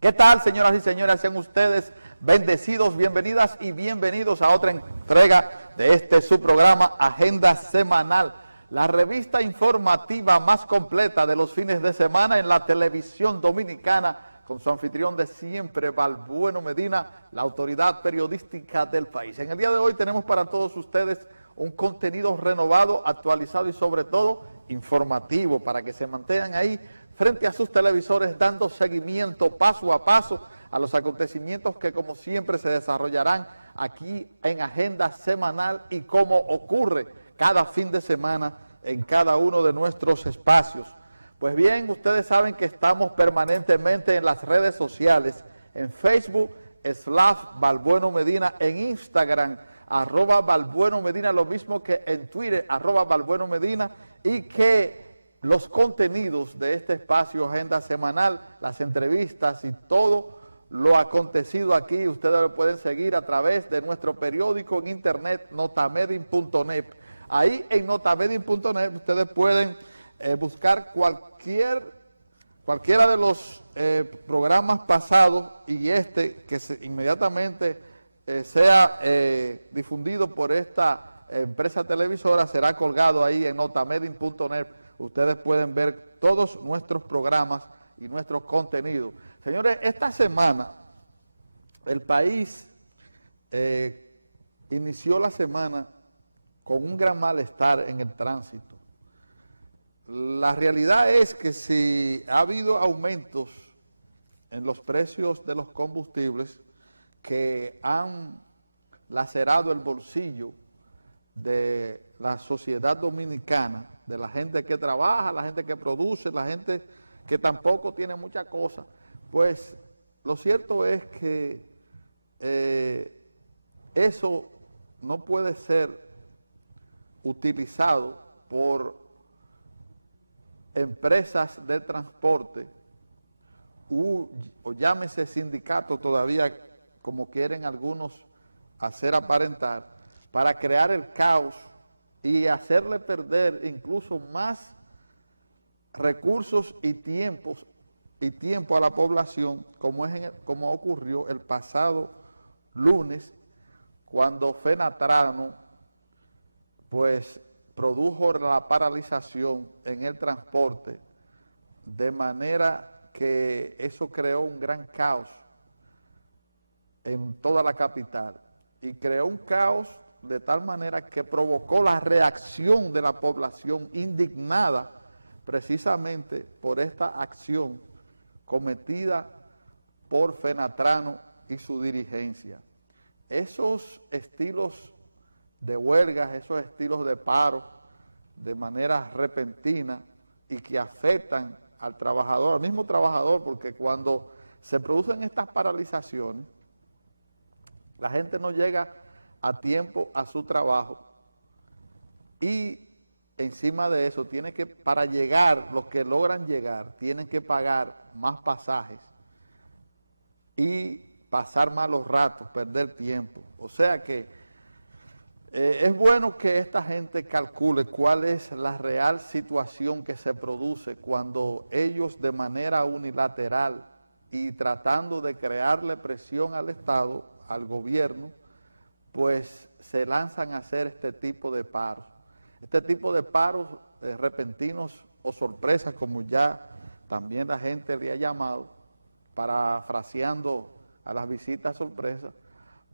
¿Qué tal, señoras y señores? Sean ustedes bendecidos, bienvenidas y bienvenidos a otra entrega de su programa Agenda Semanal, la revista informativa más completa de los fines de semana en la televisión dominicana, con su anfitrión de siempre, Balbueno Medina, la autoridad periodística del país. En el día de hoy tenemos para todos ustedes un contenido renovado, actualizado y sobre todo informativo, para que se mantengan ahí frente a sus televisores dando seguimiento paso a paso a los acontecimientos que como siempre se desarrollarán aquí en Agenda Semanal y como ocurre cada fin de semana en cada uno de nuestros espacios. Pues bien, ustedes saben que estamos permanentemente en las redes sociales, en Facebook, /Balbueno Medina, en Instagram, @Balbueno Medina, lo mismo que en Twitter, @Balbueno Medina, y que los contenidos de este espacio Agenda Semanal, las entrevistas y todo lo acontecido aquí, ustedes lo pueden seguir a través de nuestro periódico en internet, notamedin.net. Ahí en notamedin.net ustedes pueden buscar cualquiera de los programas pasados y que inmediatamente sea difundido por esta empresa televisora, será colgado ahí en notamedin.net. Ustedes pueden ver todos nuestros programas y nuestros contenidos. Señores, esta semana el país inició la semana con un gran malestar en el tránsito. La realidad es que si ha habido aumentos en los precios de los combustibles que han lacerado el bolsillo de la sociedad dominicana, de la gente que trabaja, la gente que produce, la gente que tampoco tiene muchas cosas, pues lo cierto es que eso no puede ser utilizado por empresas de transporte o llámese sindicato todavía, como quieren algunos hacer aparentar, para crear el caos y hacerle perder incluso más recursos y tiempo a la población, como ocurrió el pasado lunes, cuando Fenatrano pues produjo la paralización en el transporte, de manera que eso creó un gran caos en toda la capital y creó un caos de tal manera que provocó la reacción de la población indignada precisamente por esta acción cometida por Fenatrano y su dirigencia. Esos estilos de huelgas, esos estilos de paro de manera repentina y que afectan al trabajador, al mismo trabajador, porque cuando se producen estas paralizaciones, la gente no llega a tiempo a su trabajo y encima de eso para llegar, los que logran llegar, tienen que pagar más pasajes y pasar malos ratos, perder tiempo. O sea que es bueno que esta gente calcule cuál es la real situación que se produce cuando ellos de manera unilateral y tratando de crearle presión al Estado, al gobierno, pues se lanzan a hacer este tipo de paros. Este tipo de paros repentinos o sorpresas, como ya también la gente le ha llamado, parafraseando a las visitas sorpresas,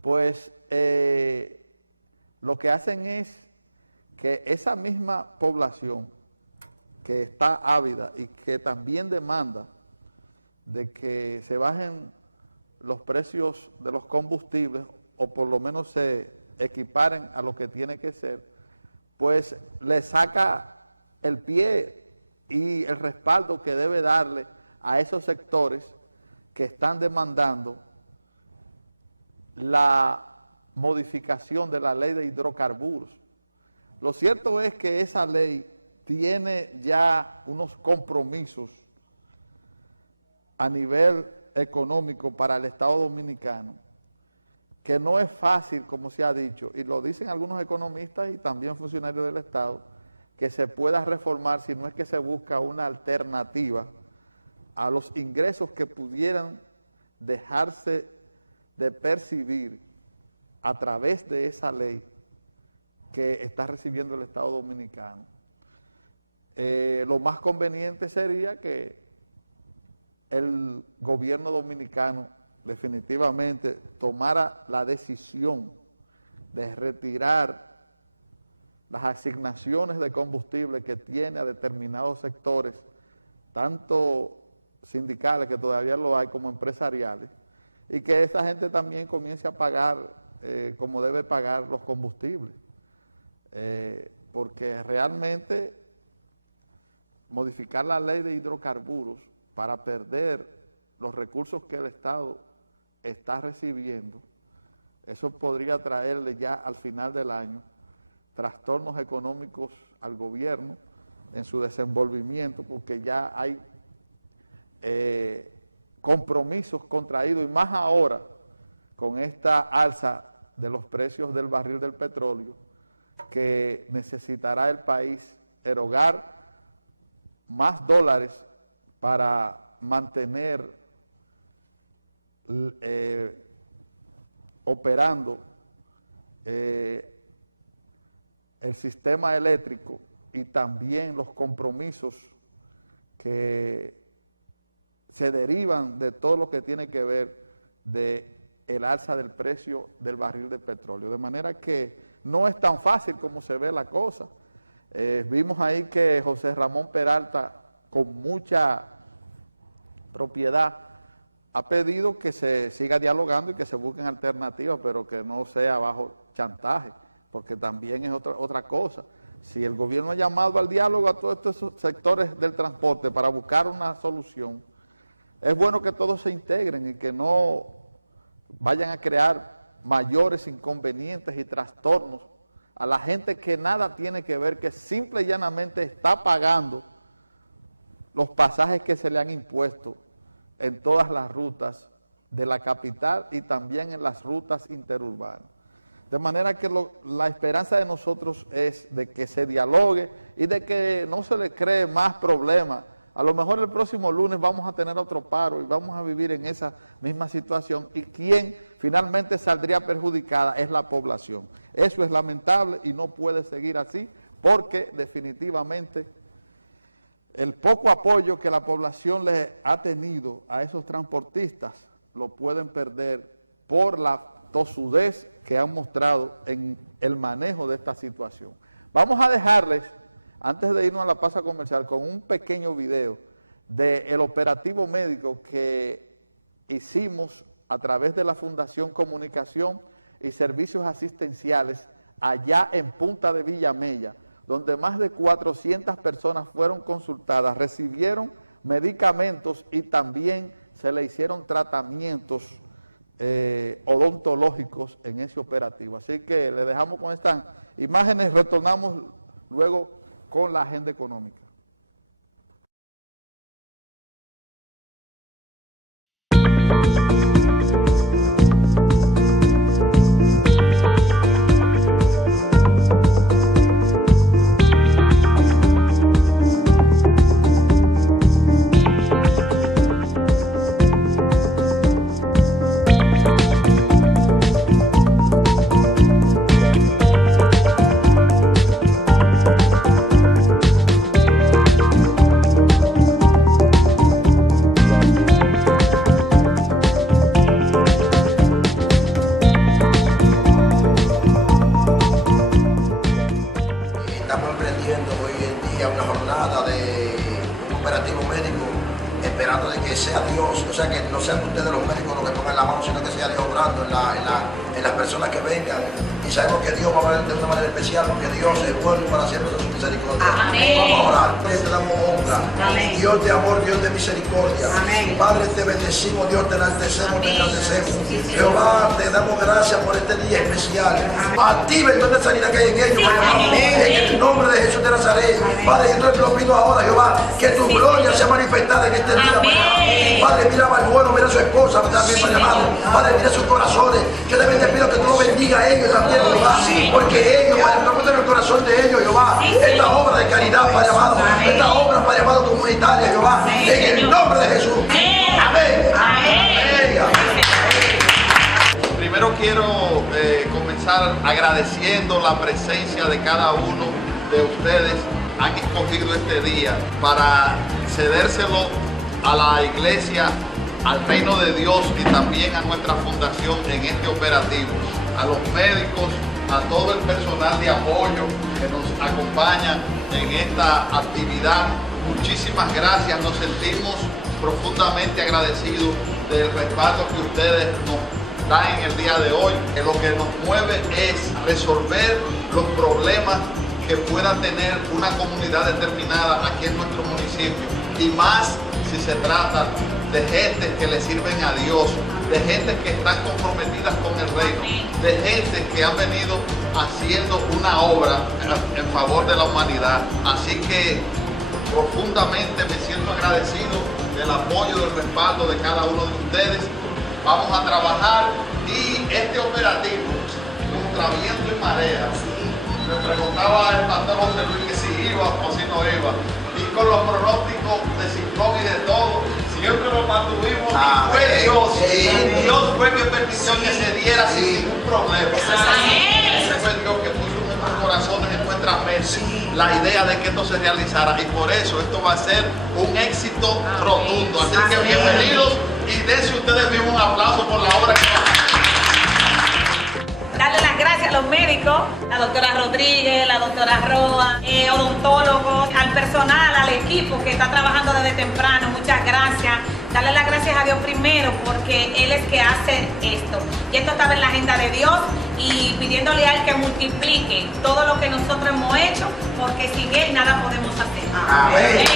pues lo que hacen es que esa misma población que está ávida y que también demanda de que se bajen los precios de los combustibles o por lo menos se equiparen a lo que tiene que ser, pues le saca el pie y el respaldo que debe darle a esos sectores que están demandando la modificación de la ley de hidrocarburos. Lo cierto es que esa ley tiene ya unos compromisos a nivel económico para el Estado Dominicano, que no es fácil, como se ha dicho, y lo dicen algunos economistas y también funcionarios del Estado, que se pueda reformar si no es que se busca una alternativa a los ingresos que pudieran dejarse de percibir a través de esa ley que está recibiendo el Estado Dominicano. Lo más conveniente sería que el gobierno dominicano definitivamente tomara la decisión de retirar las asignaciones de combustible que tiene a determinados sectores, tanto sindicales, que todavía lo hay, como empresariales, y que esa gente también comience a pagar como debe pagar los combustibles. Porque realmente modificar la ley de hidrocarburos para perder los recursos que el Estado está recibiendo, eso podría traerle ya al final del año trastornos económicos al gobierno en su desenvolvimiento, porque ya hay compromisos contraídos, y más ahora con esta alza de los precios del barril del petróleo, que necesitará el país erogar más dólares para mantener operando el sistema eléctrico, y también los compromisos que se derivan de todo lo que tiene que ver de el alza del precio del barril de petróleo. De manera que no es tan fácil como se ve la cosa. Vimos ahí que José Ramón Peralta, con mucha propiedad, ha pedido que se siga dialogando y que se busquen alternativas, pero que no sea bajo chantaje, porque también es otra cosa. Si el gobierno ha llamado al diálogo a todos estos sectores del transporte para buscar una solución, es bueno que todos se integren y que no vayan a crear mayores inconvenientes y trastornos a la gente que nada tiene que ver, que simple y llanamente está pagando los pasajes que se le han impuesto en todas las rutas de la capital y también en las rutas interurbanas. De manera que la esperanza de nosotros es de que se dialogue y de que no se le cree más problemas. A lo mejor el próximo lunes vamos a tener otro paro y vamos a vivir en esa misma situación, y quien finalmente saldría perjudicada es la población. Eso es lamentable y no puede seguir así, porque definitivamente el poco apoyo que la población le ha tenido a esos transportistas lo pueden perder por la tosudez que han mostrado en el manejo de esta situación. Vamos a dejarles, antes de irnos a la pausa comercial, con un pequeño video del operativo médico que hicimos a través de la Fundación Comunicación y Servicios Asistenciales allá en Punta de Villamella, donde más de 400 personas fueron consultadas, recibieron medicamentos y también se le hicieron tratamientos odontológicos en ese operativo. Así que le dejamos con estas imágenes, retornamos luego con la agenda económica. Esperando de que sea Dios, o sea, que no sean ustedes los médicos los que pongan la mano, sino que sea Dios obrando en las personas que vengan. Y sabemos que Dios va a hablar de una manera especial, porque Dios es bueno para siempre su misericordia. Amén. Vamos a orar. Te damos honra. Amén. Dios de amor, Dios de misericordia. Amén. Padre, te bendecimos, Dios, te enaltecemos, te enaltecemos. Jehová, te damos gracias por este día especial. Activa el don de sanidad que hay en ellos, en el nombre de Jesús de Nazaret. Padre, yo te lo pido ahora, Jehová, que tu gloria sea manifestada en este día. Padre, mira a Balbueno, mira a su esposa, también, Padre amado. Padre, mira sus corazones. Yo también te pido que tú lo bendiga a ellos también, Jehová. Porque ellos, Padre, tú en el corazón de ellos, Jehová. Esta obra de caridad, Padre amado. Esta obra, Padre amado, comunitaria, Jehová. En el nombre de Jesús. Amén. Amén. quiero comenzar agradeciendo la presencia de cada uno de ustedes. Han escogido este día para cedérselo a la iglesia, al reino de Dios y también a nuestra fundación en este operativo. A los médicos, a todo el personal de apoyo que nos acompaña en esta actividad. Muchísimas gracias, nos sentimos profundamente agradecidos del respaldo que ustedes nos dan en el día de hoy, que lo que nos mueve es resolver los problemas que pueda tener una comunidad determinada aquí en nuestro municipio, y más si se trata de gente que le sirven a Dios, de gente que están comprometidas con el reino, de gente que han venido haciendo una obra en favor de la humanidad. Así que profundamente me siento agradecido del apoyo, del respaldo de cada uno de ustedes. Vamos a trabajar y este operativo contra viento y marea, me preguntaba el pastor José Luis que si iba o si no iba, y con los pronósticos de ciclón y de todo, siempre lo mantuvimos, y fue Dios, y Dios fue que permitió que se diera sin ningún problema. Ese fue Dios que puso en nuestros corazones, en nuestras mentes, la idea de que esto se realizara, y por eso esto va a ser un éxito rotundo. Así que bienvenidos, y dense ustedes mismos un aplauso por la obra que van a hacer. Darle las gracias a los médicos, la doctora Rodríguez, la doctora Roa, odontólogos, al personal, al equipo que está trabajando desde temprano. Muchas gracias. Darle las gracias a Dios primero, porque Él es que hace esto. Y esto estaba en la agenda de Dios, y pidiéndole a Él que multiplique todo lo que nosotros hemos hecho, porque sin Él nada podemos hacer. Amén.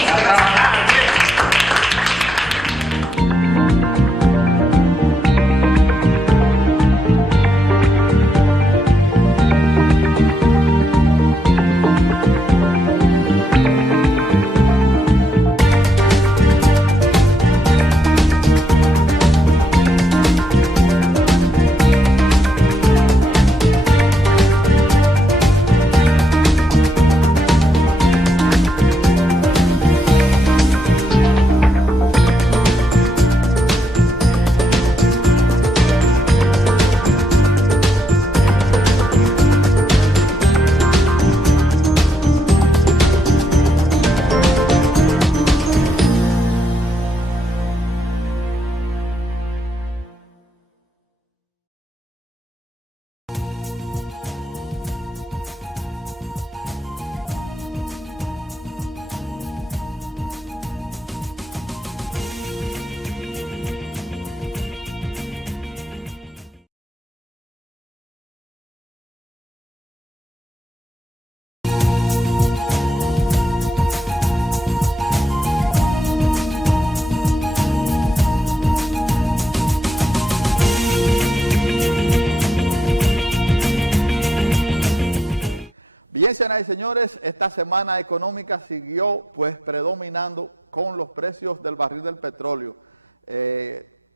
Bien, señoras y señores, esta semana económica siguió pues predominando con los precios del barril del petróleo.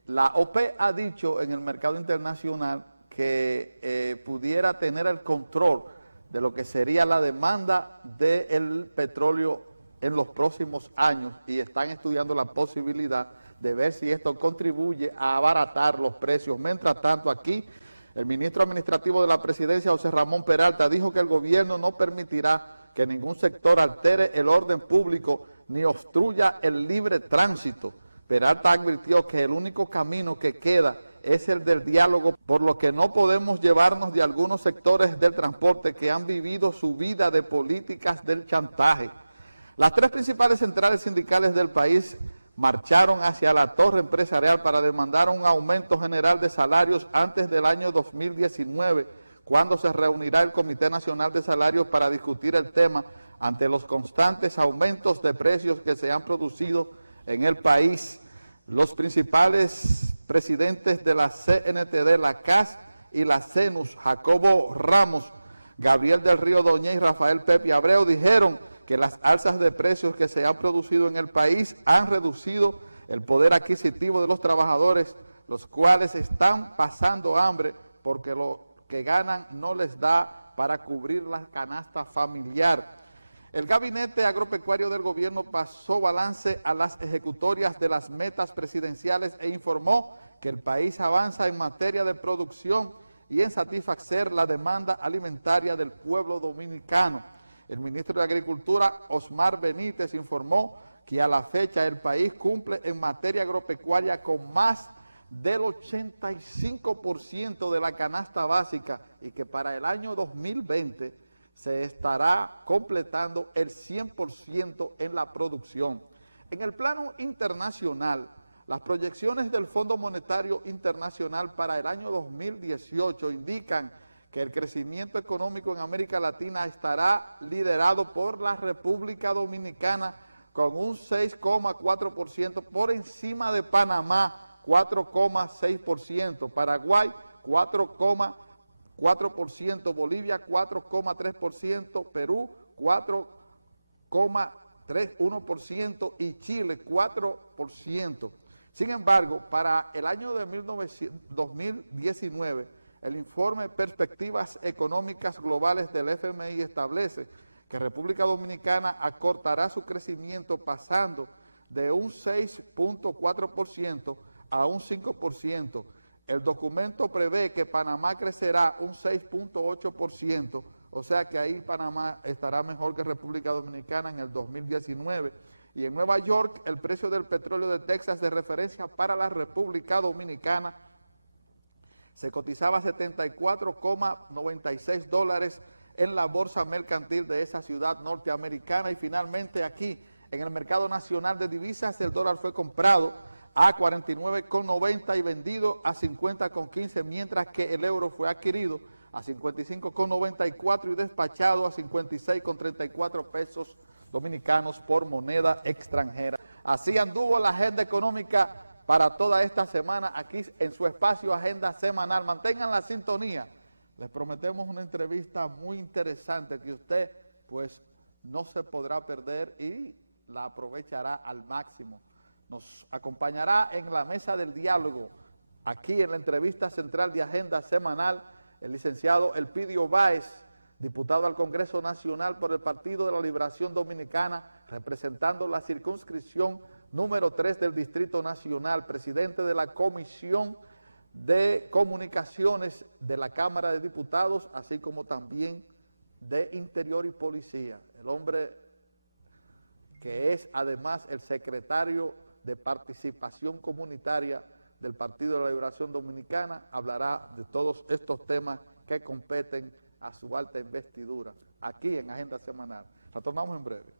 La OPEP ha dicho en el mercado internacional que pudiera tener el control de lo que sería la demanda del petróleo en los próximos años, y están estudiando la posibilidad de ver si esto contribuye a abaratar los precios. Mientras tanto, aquí el ministro administrativo de la presidencia, José Ramón Peralta, dijo que el gobierno no permitirá que ningún sector altere el orden público ni obstruya el libre tránsito. Peralta advirtió que el único camino que queda es el del diálogo, por lo que no podemos llevarnos de algunos sectores del transporte que han vivido su vida de políticas del chantaje. Las tres principales centrales sindicales del país marcharon hacia la torre empresarial para demandar un aumento general de salarios antes del año 2019, cuando se reunirá el Comité Nacional de Salarios para discutir el tema ante los constantes aumentos de precios que se han producido en el país. Los principales presidentes de la CNTD, la CAS y la CENUS, Jacobo Ramos, Gabriel del Río Doñé y Rafael Pepe Abreu, dijeron que las alzas de precios que se han producido en el país han reducido el poder adquisitivo de los trabajadores, los cuales están pasando hambre porque lo que ganan no les da para cubrir la canasta familiar. El Gabinete Agropecuario del Gobierno pasó balance a las ejecutorias de las metas presidenciales e informó que el país avanza en materia de producción y en satisfacer la demanda alimentaria del pueblo dominicano. El ministro de Agricultura, Osmar Benítez, informó que a la fecha el país cumple en materia agropecuaria con más del 85% de la canasta básica y que para el año 2020 se estará completando el 100% en la producción. En el plano internacional, las proyecciones del Fondo Monetario Internacional para el año 2018 indican que el crecimiento económico en América Latina estará liderado por la República Dominicana con un 6,4% por encima de Panamá, 4,6%, Paraguay 4,4%, Bolivia 4,3%, Perú 4,1% y Chile 4%. Sin embargo, para el año de 2019, el informe Perspectivas Económicas Globales del FMI establece que República Dominicana acortará su crecimiento pasando de un 6,4% a un 5%. El documento prevé que Panamá crecerá un 6,8%, o sea que ahí Panamá estará mejor que República Dominicana en el 2019. Y en Nueva York, el precio del petróleo de Texas de referencia para la República Dominicana se cotizaba 74,96 dólares en la bolsa mercantil de esa ciudad norteamericana. Y finalmente aquí, en el mercado nacional de divisas, el dólar fue comprado a 49,90 y vendido a 50,15, mientras que el euro fue adquirido a 55,94 y despachado a 56,34 pesos dominicanos por moneda extranjera. Así anduvo la agenda económica para toda esta semana aquí en su espacio Agenda Semanal. Mantengan la sintonía. Les prometemos una entrevista muy interesante que usted pues no se podrá perder y la aprovechará al máximo. Nos acompañará en la mesa del diálogo, aquí en la entrevista central de Agenda Semanal, el licenciado Elpidio Báez, diputado al Congreso Nacional por el Partido de la Liberación Dominicana, representando la circunscripción número 3 del Distrito Nacional, presidente de la Comisión de Comunicaciones de la Cámara de Diputados, así como también de Interior y Policía, el hombre que es además el secretario de Participación Comunitaria del Partido de la Liberación Dominicana, hablará de todos estos temas que competen a su alta investidura, aquí en Agenda Semanal. Retornamos en breve.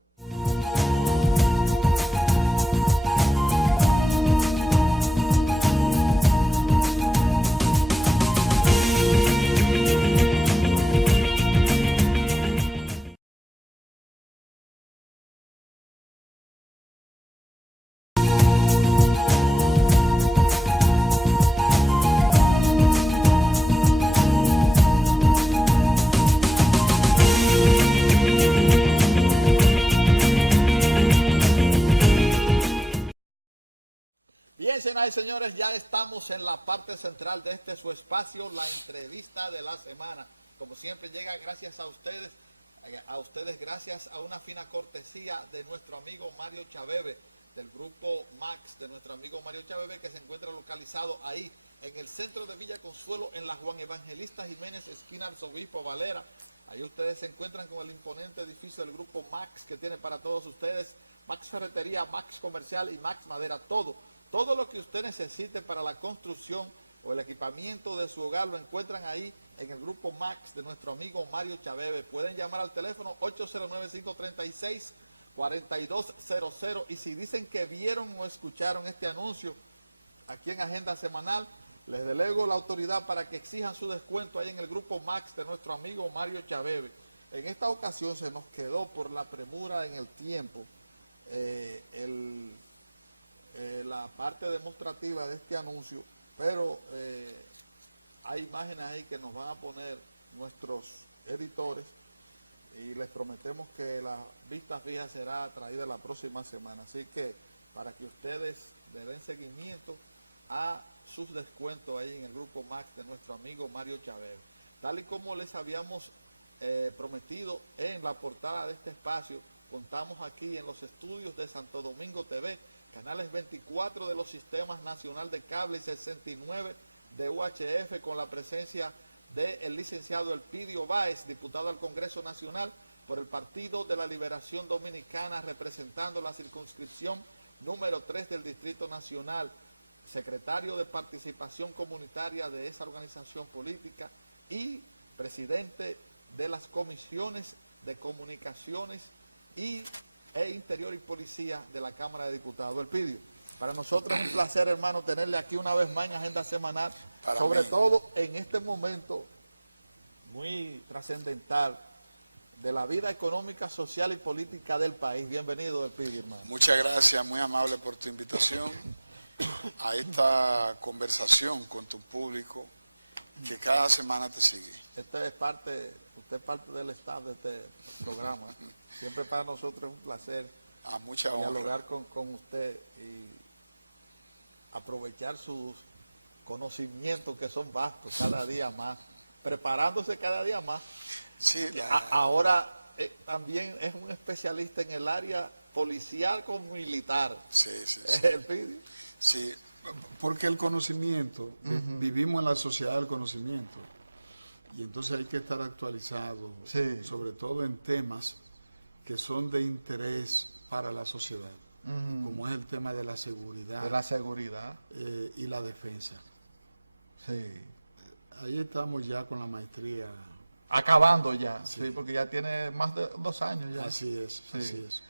Bien, señoras y señores, ya estamos en la parte central de este su espacio, la entrevista de la semana. Como siempre llega gracias a ustedes gracias a una fina cortesía de nuestro amigo Mario Chaveve, del grupo Max, de nuestro amigo Mario Chaveve, que se encuentra localizado ahí en el centro de Villa Consuelo, en la Juan Evangelista Jiménez, esquina Arzobispo Valera. Ahí ustedes se encuentran con el imponente edificio del grupo Max, que tiene para todos ustedes Max Ferretería, Max Comercial y Max Madera, todo lo que usted necesite para la construcción o el equipamiento de su hogar lo encuentran ahí en el grupo Max de nuestro amigo Mario Chaveve. Pueden llamar al teléfono 809-536-4200 y si dicen que vieron o escucharon este anuncio aquí en Agenda Semanal, les delego la autoridad para que exijan su descuento ahí en el grupo Max de nuestro amigo Mario Chaveve. En esta ocasión se nos quedó por la premura en el tiempo la parte demostrativa de este anuncio, pero hay imágenes ahí que nos van a poner nuestros editores y les prometemos que la vista fija será traída la próxima semana, así que para que ustedes le den seguimiento a sus descuentos ahí en el grupo Max de nuestro amigo Mario Chaveve. Tal y como les habíamos prometido en la portada de este espacio, contamos aquí en los estudios de Santo Domingo TV, canales 24 de los sistemas nacional de cable y 69 de UHF, con la presencia del licenciado Elpidio Báez, diputado al Congreso Nacional por el Partido de la Liberación Dominicana, representando la circunscripción número 3 del Distrito Nacional, secretario de Participación Comunitaria de esa organización política y presidente de las comisiones de comunicaciones e Interior y Policía de la Cámara de Diputados. Elpidio, para nosotros es un placer, hermano, tenerle aquí una vez más en Agenda Semanal, sobre todo en este momento muy trascendental de la vida económica, social y política del país. Bienvenido, Elpidio, hermano. Muchas gracias, muy amable por tu invitación a esta conversación con tu público que cada semana te sigue. Usted es parte del staff de este programa. Siempre para nosotros es un placer dialogar con usted y aprovechar sus conocimientos que son vastos cada día más, preparándose cada día más. Sí, ahora también es un especialista en el área policial con militar. Sí. Elpidio. Sí, porque el conocimiento, vivimos en la sociedad del conocimiento, y entonces hay que estar actualizado, sobre todo en temas que son de interés para la sociedad, como es el tema de la seguridad. De la seguridad. Y la defensa. Sí. Ahí estamos ya con la maestría. Acabando ya, sí, porque ya tiene más de 2 años ya. Así es, sí. Así es.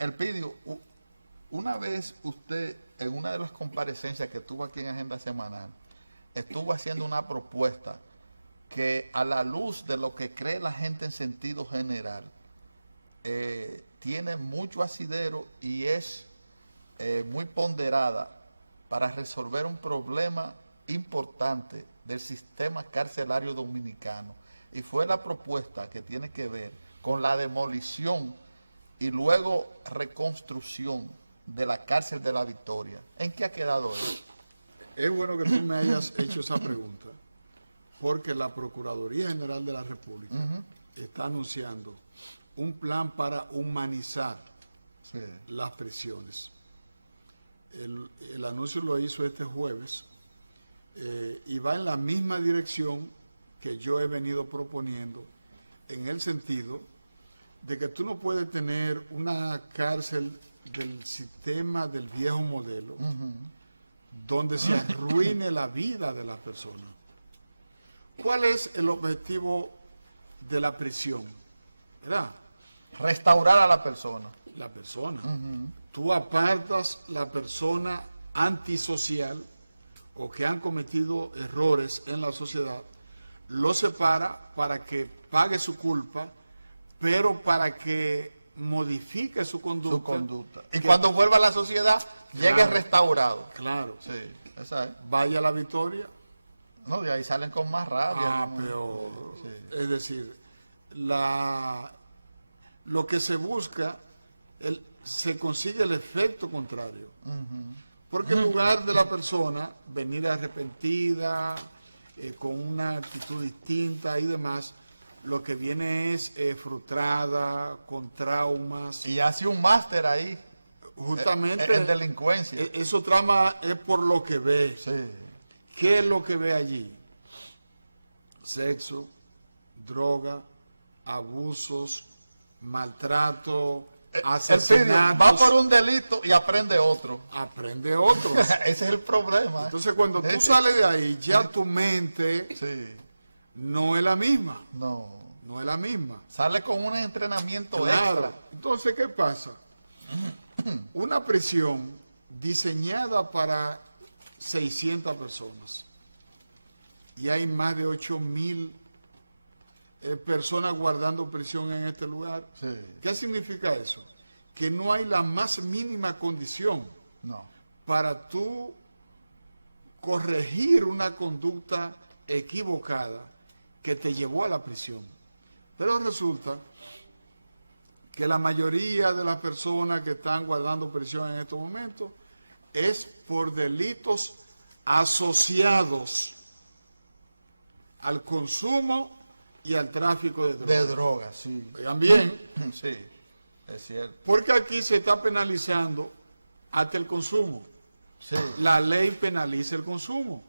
Elpidio, una vez usted, en una de las comparecencias que tuvo aquí en Agenda Semanal, estuvo haciendo una propuesta que, a la luz de lo que cree la gente en sentido general, tiene mucho asidero y es muy ponderada para resolver un problema importante del sistema carcelario dominicano. Y fue la propuesta que tiene que ver con la demolición y luego reconstrucción de la cárcel de La Victoria. ¿En qué ha quedado eso? Es bueno que tú me hayas hecho esa pregunta, porque la Procuraduría General de la República está anunciando un plan para humanizar las prisiones. El anuncio lo hizo este jueves y va en la misma dirección que yo he venido proponiendo, en el sentido de que tú no puedes tener una cárcel del sistema del viejo modelo, donde se arruine la vida de la persona. ¿Cuál es el objetivo de la prisión? ¿Verdad? Restaurar a la persona. La persona. Tú apartas la persona antisocial o que han cometido errores en la sociedad, lo separa para que pague su culpa, pero para que modifique su conducta. Y cuando vuelva a la sociedad, llegue restaurado. Claro. Sí, esa es. Vaya a La Victoria. No, de ahí salen con más rabia. Peor. Sí. Es decir, lo que se busca, se consigue el efecto contrario. Porque en lugar de la persona venir arrepentida, con una actitud distinta y demás, lo que viene es frustrada, con traumas. Y hace un máster ahí. Justamente. En delincuencia. Eso trama es por lo que ve. Sí. ¿Qué es lo que ve allí? Sexo, droga, abusos, maltrato, asesinatos. Va por un delito y aprende otro. Aprende otro. Ese es el problema. Entonces, cuando tú sales de ahí, ya tu mente no es la misma. No es la misma. Sale con un entrenamiento extra. extra. Entonces, ¿qué pasa? Una prisión diseñada para 600 personas y hay más de 8,000 personas guardando prisión en este lugar. ¿Qué significa eso? Que no hay la más mínima condición para tú corregir una conducta equivocada que te llevó a la prisión. Pero resulta que la mayoría de las personas que están guardando prisión en estos momentos es por delitos asociados al consumo y al tráfico de drogas. De drogas, sí. Oigan bien. Sí, es cierto. Porque aquí se está penalizando hasta el consumo. Sí. La ley penaliza el consumo.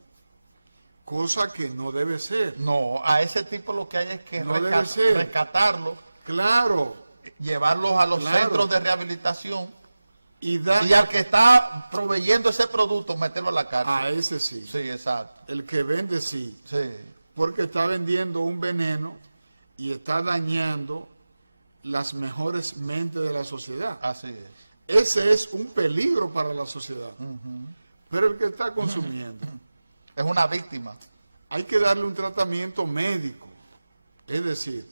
Cosa que no debe ser. No, a ese tipo lo que hay es que No debe ser. rescatarlo, Claro. llevarlos a los Claro. centros de rehabilitación Y al que está proveyendo ese producto, meterlo a la cárcel. a ese sí. Sí, exacto. El que vende sí. Sí, Porque está vendiendo un veneno y está dañando las mejores mentes de la sociedad. así es. Ese es un peligro para la sociedad. Pero el que está consumiendo, Es una víctima. hay que darle un tratamiento médico. Es decir,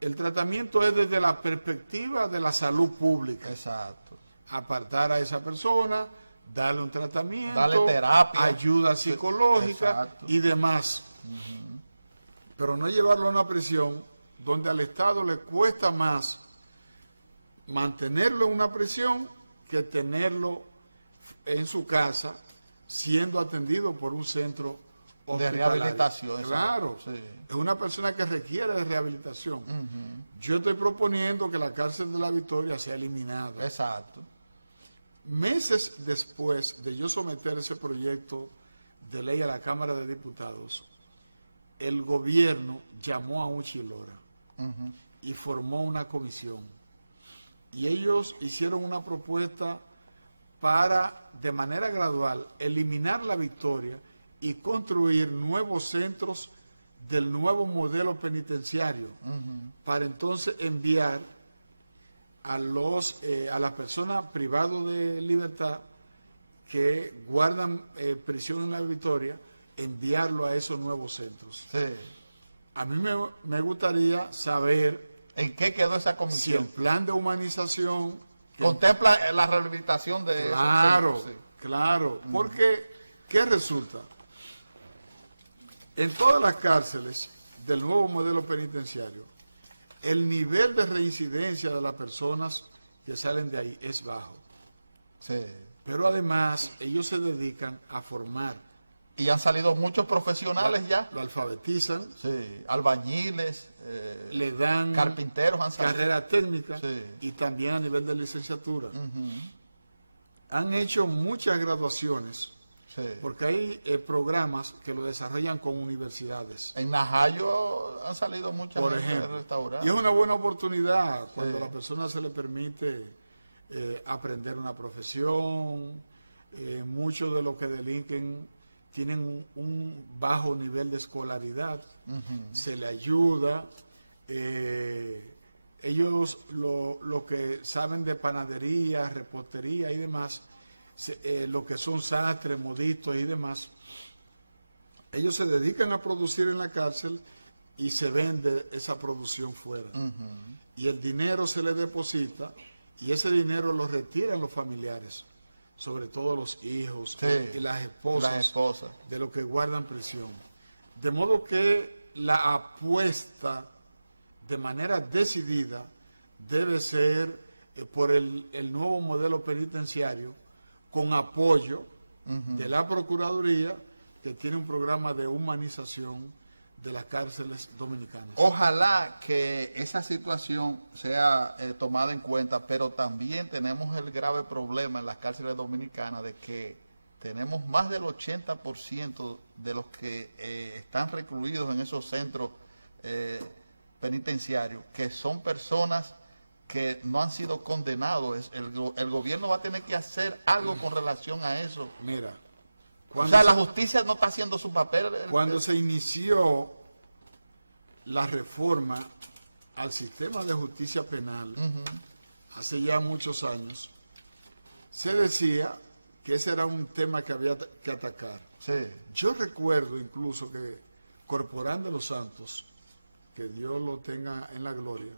el tratamiento es desde la perspectiva de la salud pública. Exacto. Apartar a esa persona, darle un tratamiento, Darle terapia. ayuda psicológica Exacto. y demás. Pero no llevarlo a una prisión donde al Estado le cuesta más mantenerlo en una prisión que tenerlo en su casa siendo atendido por un centro De hospitalario. rehabilitación. Claro, exacto. Sí. es una persona que requiere de rehabilitación. Yo estoy proponiendo que la cárcel de la Victoria sea eliminada. Exacto. Meses después de yo someter ese proyecto de ley a la Cámara de Diputados, el gobierno llamó a Uchi Lora y formó una comisión. Y ellos hicieron una propuesta para, de manera gradual, eliminar la Victoria y construir nuevos centros del nuevo modelo penitenciario, para entonces enviar a las personas privadas de libertad que guardan prisión en la Victoria, enviarlo a esos nuevos centros. Sí. A mí me gustaría saber ¿En qué quedó esa si el comisión? plan de humanización... que- Contempla la rehabilitación de Claro, esos centros, sí. claro, porque ¿qué resulta? En todas las cárceles del nuevo modelo penitenciario, el nivel de reincidencia de las personas que salen de ahí es bajo. Sí. Pero además ellos se dedican a formar. Y han salido muchos profesionales ya. Lo alfabetizan, Sí. Albañiles, le dan carpinteros han salido. carrera técnica Sí. y también a nivel de licenciatura. Han hecho muchas graduaciones, Sí. porque hay programas que lo desarrollan con universidades. En Najayo han salido muchas Por gente de ejemplo. restaurantes. Y es una buena oportunidad cuando Sí. a la persona se le permite aprender una profesión. Muchos de los que delinquen tienen un bajo nivel de escolaridad. Se le ayuda. Ellos lo que saben de panadería, repostería y demás, lo que son sastres, modistas y demás, ellos se dedican a producir en la cárcel y se vende esa producción fuera. Y el dinero se le deposita y ese dinero lo retiran los familiares, sobre todo los hijos Sí, y las esposas de los que guardan prisión. De modo que la apuesta de manera decidida debe ser por el nuevo modelo penitenciario, con apoyo de la Procuraduría, que tiene un programa de humanización de las cárceles dominicanas. Ojalá que esa situación sea tomada en cuenta, pero también tenemos el grave problema en las cárceles dominicanas de que tenemos más del 80% de los que están recluidos en esos centros penitenciarios, que son personas que no han sido condenados. El gobierno va a tener que hacer algo con relación a eso. Mira, O sea, la justicia no está haciendo su papel. Cuando se inició la reforma al sistema de justicia penal, hace ya muchos años, se decía que ese era un tema que había que atacar. Sí. Yo recuerdo incluso que Corporán de los Santos, que Dios lo tenga en la gloria,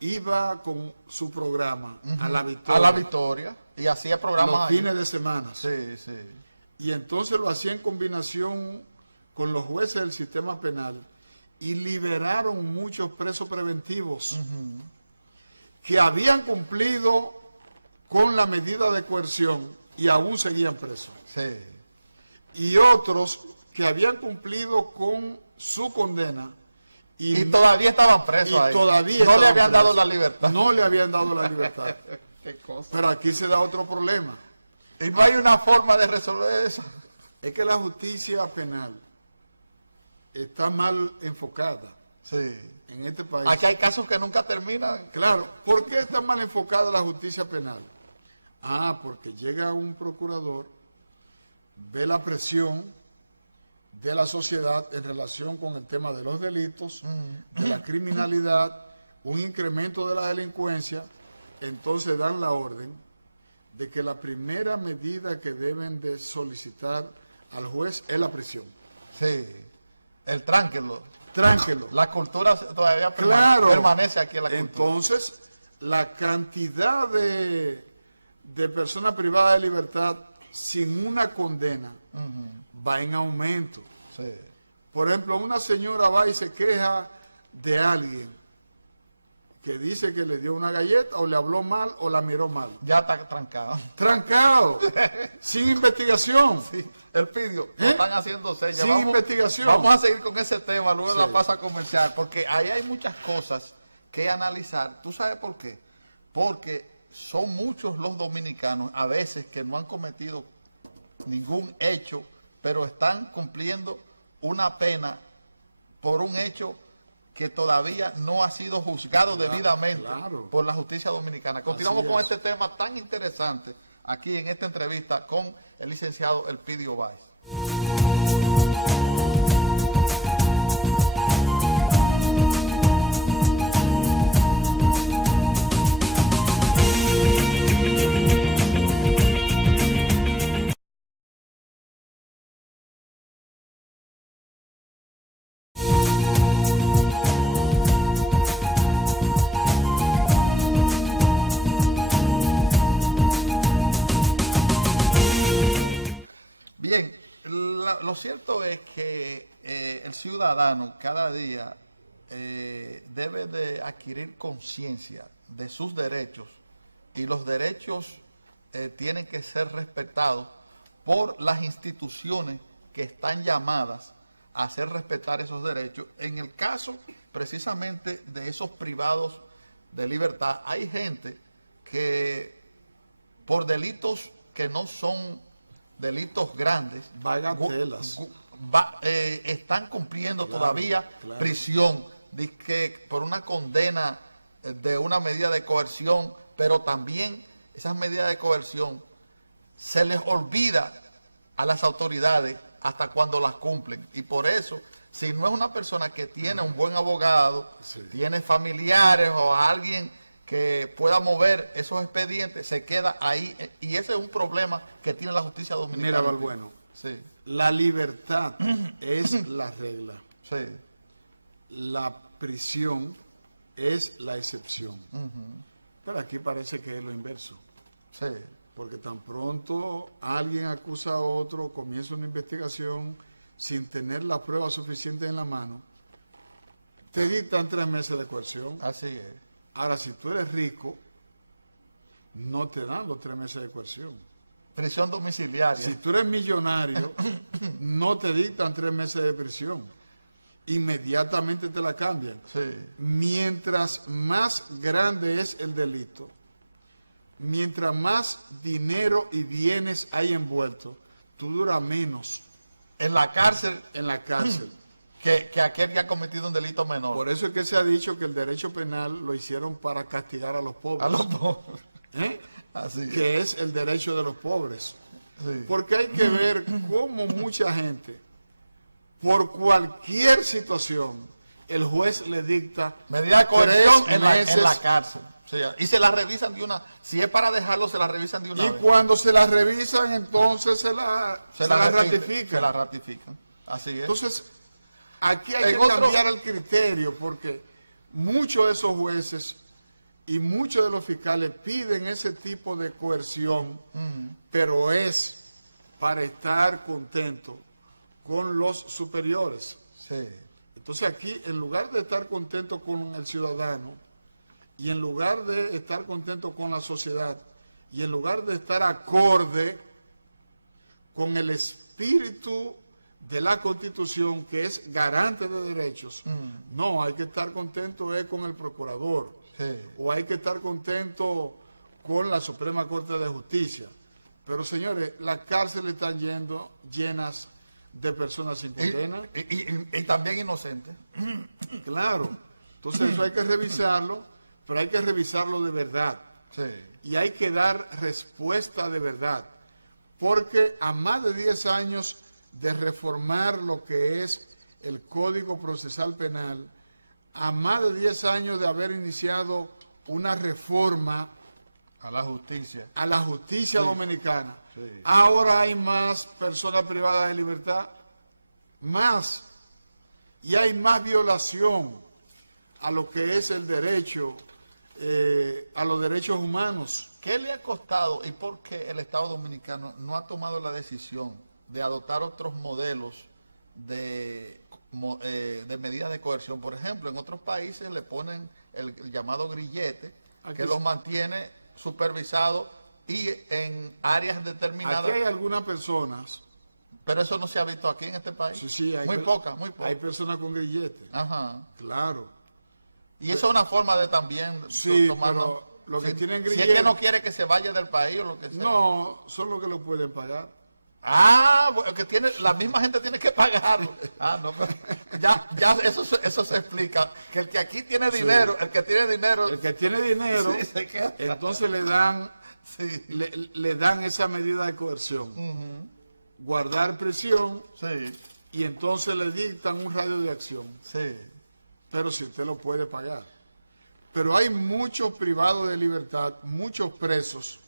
iba con su programa a la Victoria. A la Victoria. Y hacía programas los ahí. fines de semana. Sí, sí. Y entonces lo hacía en combinación con los jueces del sistema penal y liberaron muchos presos preventivos que habían cumplido con la medida de coerción y aún seguían presos. Sí. Y otros que habían cumplido con su condena Y todavía estaban presos y ahí. todavía no le estaban habían dado presos. la libertad. No le habían dado la libertad. Qué cosa. Pero aquí se da otro problema. Y no hay una forma de resolver eso. Es que la justicia penal está mal enfocada Sí. en este país. Aquí hay casos que nunca terminan. Claro, ¿por qué está mal enfocada la justicia penal? Porque llega un procurador, ve la presión de la sociedad en relación con el tema de los delitos, de la criminalidad, un incremento de la delincuencia, entonces dan la orden de que la primera medida que deben de solicitar al juez es la prisión. Sí. El tránquelo. Tránquelo. La cultura todavía Claro. permanece aquí en la cultura. Entonces, la cantidad de personas privadas de libertad sin una condena va en aumento. Sí. Por ejemplo, una señora va y se queja de alguien que dice que le dio una galleta o le habló mal o la miró mal. Ya está trancado. Trancado, sin investigación. Sí. El pidió, lo están haciendo señas. Sin investigación. Vamos a seguir con ese tema luego de Sí. la pausa comercial, porque ahí hay muchas cosas que analizar. ¿Tú sabes por qué? Porque son muchos los dominicanos a veces que no han cometido ningún hecho, pero están cumpliendo una pena por un hecho que todavía no ha sido juzgado debidamente claro. por la justicia dominicana. Continuamos Así con es. este tema tan interesante aquí en esta entrevista con el licenciado Elpidio Báez. Bien, lo cierto es que el ciudadano cada día debe de adquirir conciencia de sus derechos y los derechos tienen que ser respetados por las instituciones que están llamadas a hacer respetar esos derechos. En el caso precisamente de esos privados de libertad, hay gente que por delitos que no son delitos grandes, Bagatelas. están cumpliendo Claro, todavía claro. prisión, dizque por una condena de una medida de coerción, pero también esas medidas de coerción se les olvida a las autoridades hasta cuando las cumplen. Y por eso, si no es una persona que tiene un buen abogado, Sí. tiene familiares o alguien que pueda mover esos expedientes, se queda ahí. Y ese es un problema que tiene la justicia dominicana. Mira, Balbueno, Sí, la libertad es la regla. sí, La prisión es la excepción. Pero aquí parece que es lo inverso. sí. Porque tan pronto alguien acusa a otro, comienza una investigación sin tener las pruebas suficientes en la mano, te dictan 3 meses de coerción. Así es. Ahora, si tú eres rico, no te dan los 3 meses de coerción. Prisión domiciliaria. Si tú eres millonario, no te dictan 3 meses de prisión. Inmediatamente te la cambian. Sí. Mientras más grande es el delito, mientras más dinero y bienes hay envueltos, tú duras menos En la cárcel en la cárcel. que aquel que ha cometido un delito menor. Por eso es que se ha dicho que el derecho penal lo hicieron para castigar a los pobres. A los pobres. ¿Eh? Así es. Que es el derecho de los pobres. Sí. Porque hay que ver cómo mucha gente, por cualquier situación, el juez le dicta Medida de coerción 3 en la meses. cárcel. Sí, y se la revisan de una. Si es para dejarlo, se la revisan de una Y vez. cuando se la revisan, entonces se la repite, ratifican. Se la ratifican. Así es. Entonces, aquí hay En que otro- cambiar el criterio, porque muchos de esos jueces y muchos de los fiscales piden ese tipo de coerción, pero es para estar contento con los superiores. Sí. Entonces aquí, en lugar de estar contento con el ciudadano, y en lugar de estar contento con la sociedad, y en lugar de estar acorde con el espíritu de la Constitución, que es garante de derechos, no, hay que estar contento con el procurador, Sí. o hay que estar contento con la Suprema Corte de Justicia. Pero señores, las cárceles están llenas de personas sin condena. Y también inocentes. Claro. Entonces eso hay que revisarlo, pero hay que revisarlo de verdad. Sí. Y hay que dar respuesta de verdad. Porque a más de 10 años de reformar lo que es el Código Procesal Penal, a más de 10 años de haber iniciado una reforma A la justicia. a la justicia dominicana, Sí. ahora hay más personas privadas de libertad, más, y hay más violación a lo que es el derecho, a los derechos humanos. ¿Qué le ha costado y por qué el Estado Dominicano no ha tomado la decisión de adoptar otros modelos de medidas de coerción? Por ejemplo, en otros países le ponen el llamado grillete, Aquí que sí. los mantiene supervisados y en áreas determinadas. Aquí hay algunas personas, Pero eso no se ha visto aquí en este país. sí, hay muy pocas, muy pocas. hay personas con grillete, Ajá. claro. Y eso es una forma de también Sí, tomar. pero lo que tienen Si es grillete- que no quiere que se vaya del país o lo que sea. No, son los que lo pueden pagar. Ah, bueno, que tiene, la misma gente tiene que pagarlo. Ah, no, pero ya eso se explica. Que el que aquí tiene dinero, el que tiene dinero, El que tiene dinero, sí, se queda. entonces le dan Sí, le dan esa medida de coerción. Guardar prisión sí, y entonces le dictan un radio de acción. sí. Pero si usted lo puede pagar. Pero hay muchos privados de libertad, muchos presos,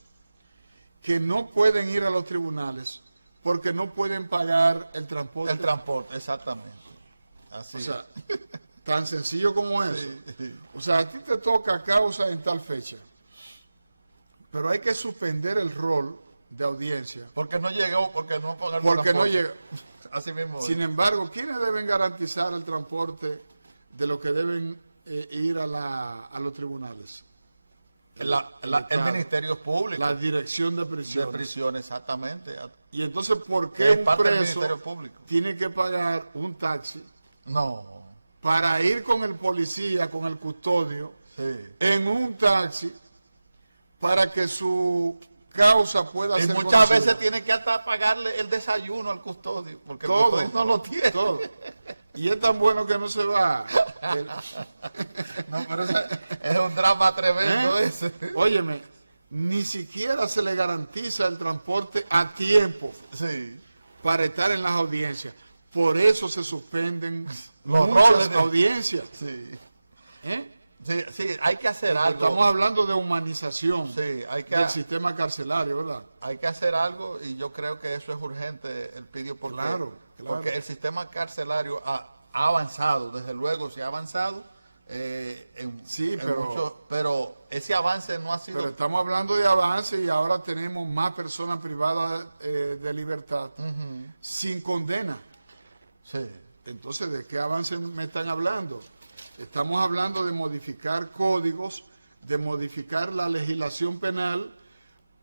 que no pueden ir a los tribunales porque no pueden pagar el transporte. El transporte, exactamente. Así O sea, es. tan sencillo como eso. O sea, a ti te toca causa en tal fecha, pero hay que suspender el rol de audiencia Porque no llegó, porque no pagaron porque no transporte. llega. Así mismo. Sin embargo, ¿quiénes deben garantizar el transporte de los que deben ir a los tribunales? El Estado. Ministerio Público. La dirección de de prisiones. prisión, exactamente. Y entonces, ¿por Que qué es un parte del preso Ministerio Público. tiene que pagar un taxi No. para ir con el policía, con el custodio, Sí. en un taxi para que su causa pueda Y ser muchas conocida? veces tiene que hasta pagarle el desayuno al custodio, porque el Todo. custodio no lo tiene. Todo. Y es tan bueno que no se va. No, pero ese es un drama tremendo ¿Eh? ese. Óyeme, ni siquiera se le garantiza el transporte a tiempo Sí. para estar en las audiencias. Por eso se suspenden Los muchas roles de- audiencias. Sí. ¿Eh? Sí, sí, hay que hacer algo. Estamos hablando de humanización Sí, hay que, del sistema carcelario, ¿verdad? hay que hacer algo y yo creo que eso es urgente, el pidió, porque, Claro. porque el sistema carcelario ha avanzado, desde luego se ha avanzado. Sí, pero ese avance no ha sido... Pero estamos hablando de avance y ahora tenemos más personas privadas de libertad sin condena. Sí. Entonces, ¿de qué avance me están hablando? Estamos hablando de modificar códigos, de modificar la legislación penal,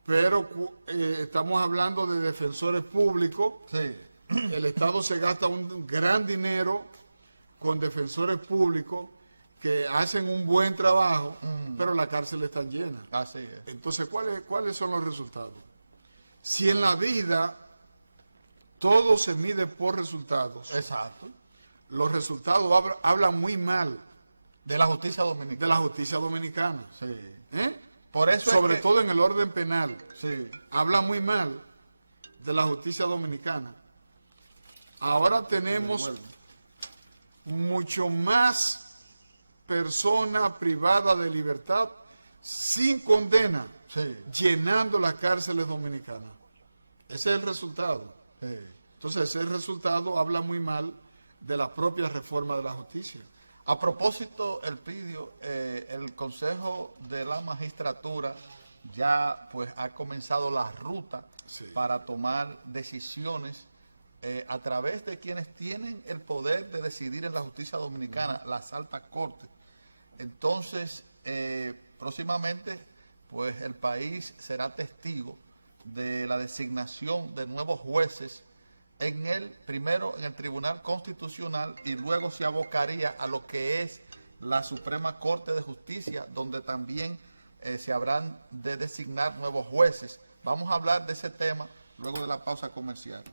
pero estamos hablando de defensores públicos. Sí. El Estado se gasta un gran dinero con defensores públicos que hacen un buen trabajo, pero las cárceles están llenas. Así es. Entonces, ¿cuáles son los resultados? Si en la vida todo se mide por resultados, Exacto. los resultados hablan muy mal De la justicia dominicana. de la justicia dominicana. Sí. ¿Eh? Por eso Sobre es que, todo en el orden penal. Sí. Habla muy mal de la justicia dominicana. Ahora tenemos mucho más personas privadas de libertad sin condena, Sí. llenando las cárceles dominicanas. Ese es el resultado. Sí. Entonces, ese resultado habla muy mal de la propia reforma de la justicia. A propósito, Elpidio, el Consejo de la Magistratura ya pues ha comenzado la ruta Sí. para tomar decisiones a través de quienes tienen el poder de decidir en la justicia dominicana, las altas cortes. Entonces, próximamente, pues el país será testigo de la designación de nuevos jueces primero en el Tribunal Constitucional y luego se abocaría a lo que es la Suprema Corte de Justicia, donde también se habrán de designar nuevos jueces. Vamos a hablar de ese tema luego de la pausa comercial.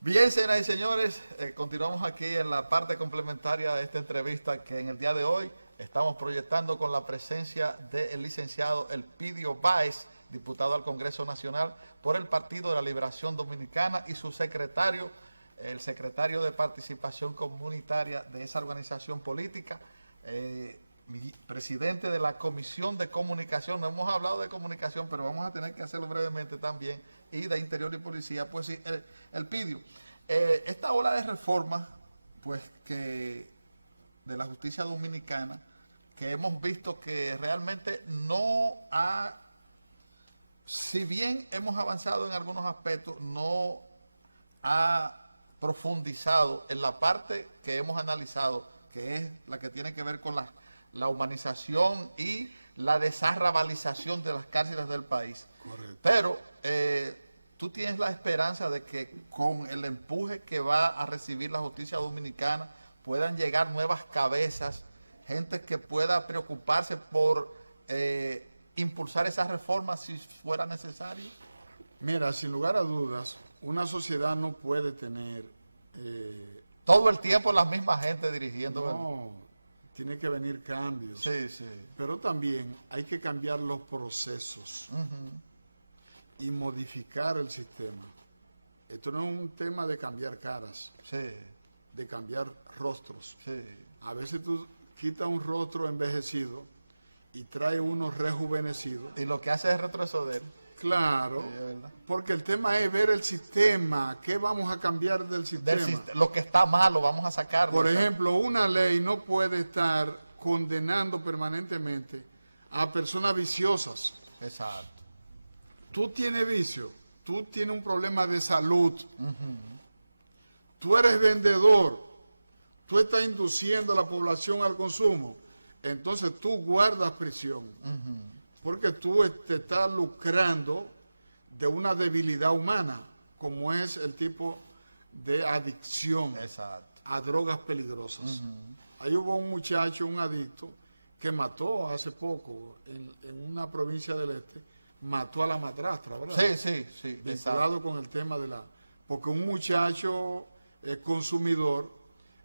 Bien, señoras y señores, continuamos aquí en la parte complementaria de esta entrevista que en el día de hoy estamos proyectando con la presencia del licenciado Elpidio Báez, diputado al Congreso Nacional por el Partido de la Liberación Dominicana, y su secretario, el secretario de Participación Comunitaria de esa organización política, presidente de la Comisión de Comunicación. No hemos hablado de comunicación, pero vamos a tener que hacerlo brevemente también, y de Interior y Policía. Pues sí, Elpidio, esta ola de reformas, pues que de la justicia dominicana, que hemos visto que realmente no ha, si bien hemos avanzado en algunos aspectos, no ha profundizado en la parte que hemos analizado, que es la que tiene que ver con la humanización y la desarrabalización de las cárceles del país. Correcto. Pero tú tienes la esperanza de que con el empuje que va a recibir la justicia dominicana puedan llegar nuevas cabezas, gente que pueda preocuparse por impulsar esas reformas si fuera necesario. Mira, sin lugar a dudas, una sociedad no puede tener... todo el tiempo la misma gente dirigiendo. No, tiene que venir cambios. Sí, sí. Pero también hay que cambiar los procesos y modificar el sistema. Esto no es un tema de cambiar caras, Sí, de cambiar rostros. sí. A veces tú quitas un rostro envejecido y traes uno rejuvenecido. Y lo que hace es retroceder. Claro, Sí, es verdad. porque el tema es ver el sistema. ¿Qué vamos a cambiar del sistema? Lo que está malo, vamos a sacarlo. Por ejemplo, una ley no puede estar condenando permanentemente a personas viciosas. Exacto. Tú tienes vicio, tú tienes un problema de salud, tú eres vendedor, tú estás induciendo a la población al consumo, entonces tú guardas prisión, porque tú te estás lucrando de una debilidad humana, como es el tipo de adicción Exacto. a drogas peligrosas. Ahí hubo un muchacho, un adicto, que mató hace poco en una provincia del este, mató a la madrastra, ¿verdad? Sí, sí, sí. Vinculado Exacto. con el tema de la... Porque un muchacho consumidor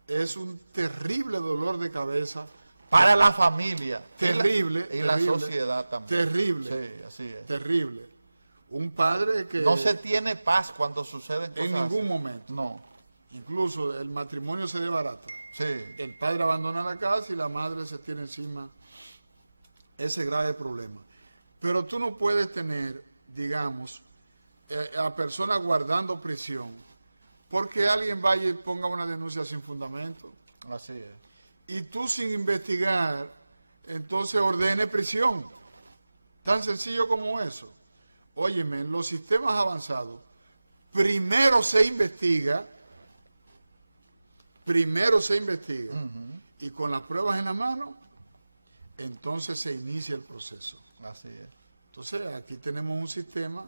es un terrible dolor de cabeza. Para la familia. Terrible. Y la terrible, sociedad también. Terrible. Sí, así es. Terrible. Un padre que... No se tiene paz cuando suceden cosas en ningún así. momento. No. Incluso el matrimonio se desbarata. Sí. El padre abandona la casa y la madre se tiene encima ese grave problema. Pero tú no puedes tener, digamos, a personas guardando prisión porque alguien vaya y ponga una denuncia sin fundamento. Así es. Y tú sin investigar, entonces ordene prisión. Tan sencillo como eso. Óyeme, en los sistemas avanzados, primero se investiga, y con las pruebas en la mano, entonces se inicia el proceso. Así es. Entonces aquí tenemos un sistema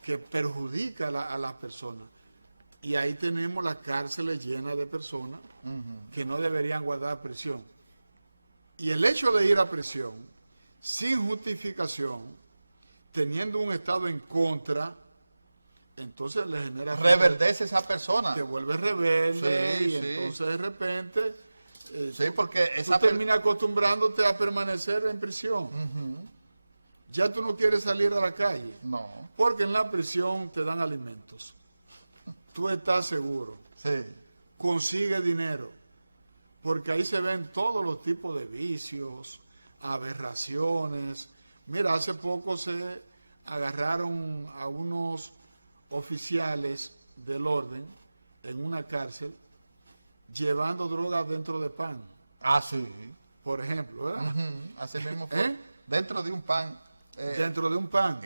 que perjudica a las personas. Y ahí tenemos las cárceles llenas de personas que no deberían guardar prisión. Y el hecho de ir a prisión sin justificación, teniendo un Estado en contra, entonces le genera... Reverdece esa persona. Te vuelve rebelde Sí, y sí. entonces de repente Sí, porque tú esa terminas acostumbrándote a permanecer en prisión. Ya tú no quieres salir a la calle. No. Porque en la prisión te dan alimentos. Tú estás seguro. Sí. Consigue dinero. Porque ahí se ven todos los tipos de vicios, aberraciones. Mira, hace poco se agarraron a unos oficiales del orden en una cárcel llevando drogas dentro de pan, Ah, sí. por ejemplo, ¿verdad? Así mismo fue. Dentro de un pan. dentro de un pan.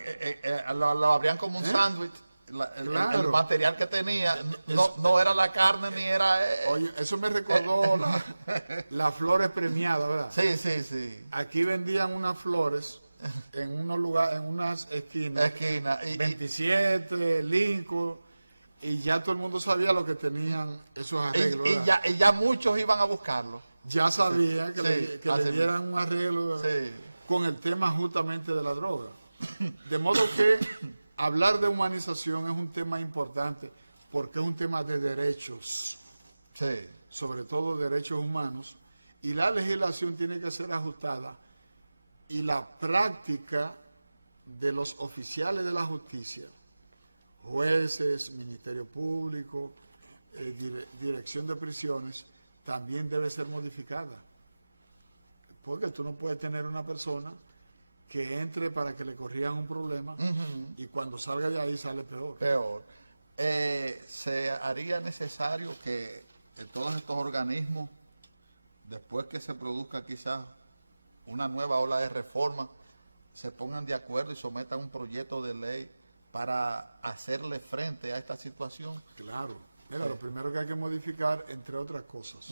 Lo abrían como un sándwich. Claro. El material que tenía no era la carne ni era... Oye, eso me recordó las flores premiadas, ¿verdad? Sí, sí, sí. Aquí vendían unas flores en unos lugares, en unas esquinas. 27, Lincoln, y ya todo el mundo sabía lo que tenían esos arreglos. Y ya muchos iban a buscarlo. Ya sabían que Sí, le dieran un arreglo Sí. con el tema justamente de la droga. De modo que hablar de humanización es un tema importante porque es un tema de derechos, Sí. sobre todo derechos humanos, y la legislación tiene que ser ajustada y la práctica de los oficiales de la justicia, jueces, Ministerio Público, Dirección de Prisiones, también debe ser modificada. Porque tú no puedes tener una persona que entre para que le corrijan un problema y cuando salga de ahí sale peor. Peor. Se haría necesario que todos estos organismos, después que se produzca quizás una nueva ola de reforma, se pongan de acuerdo y sometan un proyecto de ley para hacerle frente a esta situación. Claro. Mira, lo primero que hay que modificar, entre otras cosas,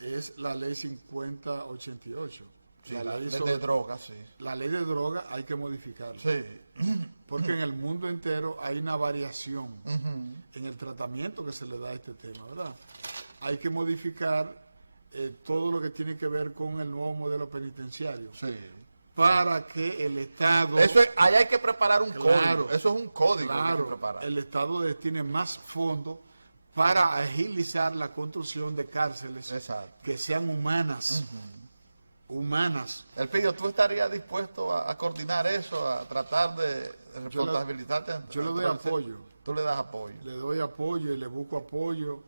es la ley 5088. Sí, la ley de drogas, sí. La ley de droga hay que modificarla. Sí. Porque en el mundo entero hay una variación en el tratamiento que se le da a este tema, ¿verdad? Hay que modificar todo lo que tiene que ver con el nuevo modelo penitenciario. Sí. Para que el Estado... Ahí hay que preparar un código. Eso es un código que hay que preparar. El Estado destine más fondos para agilizar la construcción de cárceles que sean humanas. Humanas. Elpidio, ¿tú estarías dispuesto a coordinar eso, a tratar de responsabilizarte? Yo le doy apoyo. ¿Tú le das apoyo? Le doy apoyo y le busco apoyo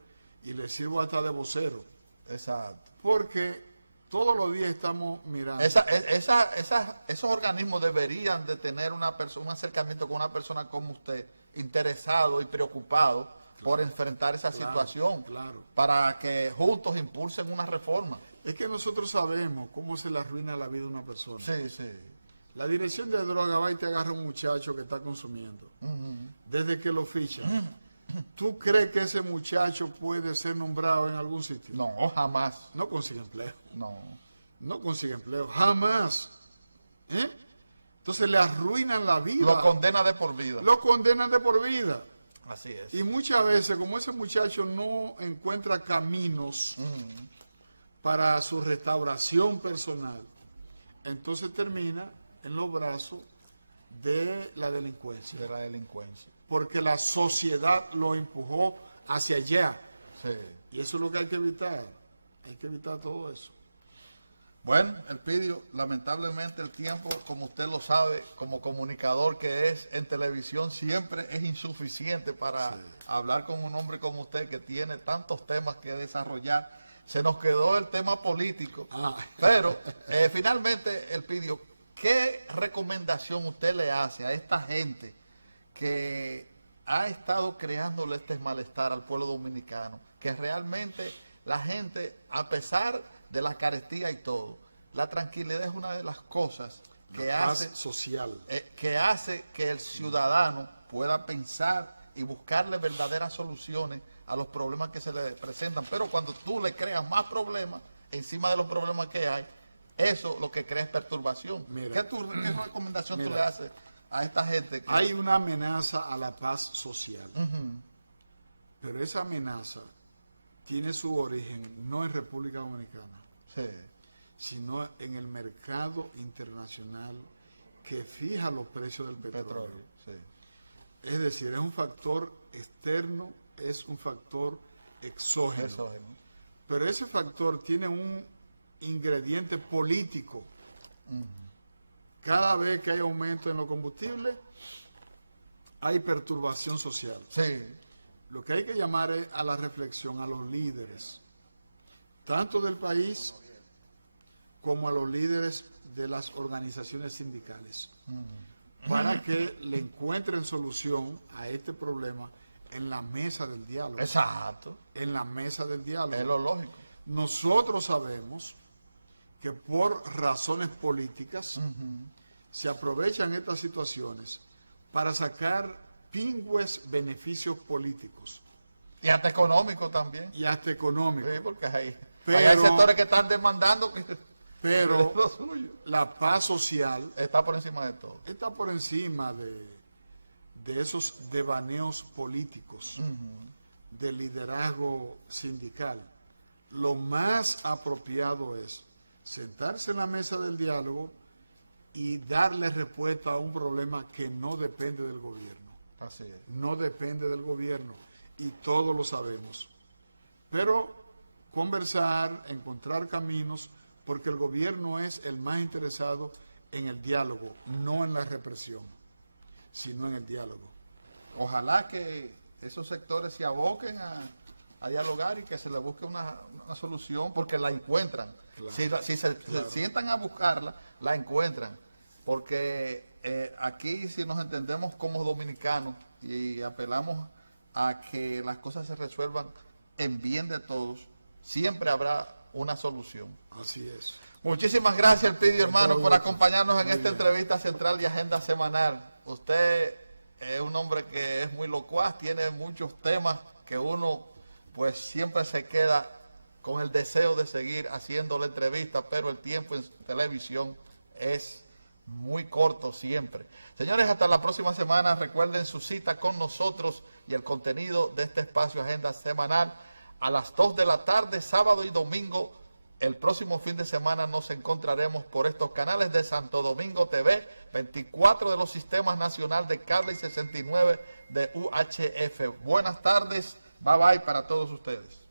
y le sirvo hasta de vocero. Exacto. Porque todos los días estamos mirando. Esos organismos deberían de tener un acercamiento con una persona como usted, interesado y preocupado por enfrentar esa situación, para que juntos impulsen una reforma. Es que nosotros sabemos cómo se le arruina la vida a una persona. Sí, sí. La dirección de droga va y te agarra un muchacho que está consumiendo. Desde que lo fichan. ¿Tú crees que ese muchacho puede ser nombrado en algún sitio? No, jamás. No consigue empleo. No consigue empleo, jamás. Entonces le arruinan la vida. Lo condena de por vida. Lo condenan de por vida. Así es. Y muchas veces, como ese muchacho no encuentra caminos para su restauración personal, entonces termina en los brazos de la delincuencia. Porque la sociedad lo empujó hacia allá. Sí. Y eso es lo que hay que evitar. Hay que evitar todo eso. Bueno, Elpidio, lamentablemente el tiempo, como usted lo sabe, como comunicador que es en televisión, siempre es insuficiente para hablar con un hombre como usted que tiene tantos temas que desarrollar. Se nos quedó el tema político, pero finalmente, Elpidio, ¿qué recomendación usted le hace a esta gente que ha estado creándole este malestar al pueblo dominicano? Que realmente la gente, a pesar de la carestía y todo, la tranquilidad es una de las cosas que hace social, que hace que el ciudadano pueda pensar y buscarle verdaderas soluciones a los problemas que se le presentan. Pero cuando tú le creas más problemas encima de los problemas que hay, eso lo que crea es perturbación. Mira, ¿Qué recomendación tú le haces a esta gente? Hay una amenaza a la paz social, pero esa amenaza tiene su origen no en República Dominicana, sino en el mercado internacional que fija los precios del petróleo. Es decir, es un factor externo, es un factor exógeno. Pero ese factor tiene un ingrediente político. Cada vez que hay aumento en los combustibles, hay perturbación social. Lo que hay que llamar es a la reflexión a los líderes, tanto del país como a los líderes de las organizaciones sindicales, para que le encuentren solución a este problema en la mesa del diálogo. Exacto. En la mesa del diálogo. Es lo lógico. Nosotros sabemos que por razones políticas se aprovechan estas situaciones para sacar pingües beneficios políticos. Y hasta económico también. Y hasta económicos. Sí, porque hay sectores que están demandando que pero lo suyo. La paz social Está por encima de todo. está por encima de esos devaneos políticos, de liderazgo sindical. Lo más apropiado es sentarse en la mesa del diálogo y darle respuesta a un problema que no depende del gobierno. Así es. No depende del gobierno y todos lo sabemos. Pero conversar, encontrar caminos, porque el gobierno es el más interesado en el diálogo, no en la represión, sino en el diálogo. Ojalá que esos sectores se aboquen a dialogar y que se le busque una solución, porque la encuentran. Claro. Si se sientan a buscarla, la encuentran. Porque aquí, si nos entendemos como dominicanos y apelamos a que las cosas se resuelvan en bien de todos, siempre habrá una solución. Así es. Muchísimas gracias, Elpidio, hermano, por gusto. acompañarnos en Muy esta bien. entrevista central de Agenda Semanal. Usted es un hombre que es muy locuaz, tiene muchos temas que uno pues siempre se queda con el deseo de seguir haciendo la entrevista, pero el tiempo en televisión es muy corto siempre. Señores, hasta la próxima semana. Recuerden su cita con nosotros y el contenido de este espacio Agenda Semanal a las 2 de la tarde, sábado y domingo. El próximo fin de semana nos encontraremos por estos canales de Santo Domingo TV, 24 de los sistemas nacional de cable y 69 de UHF. Buenas tardes, bye bye para todos ustedes.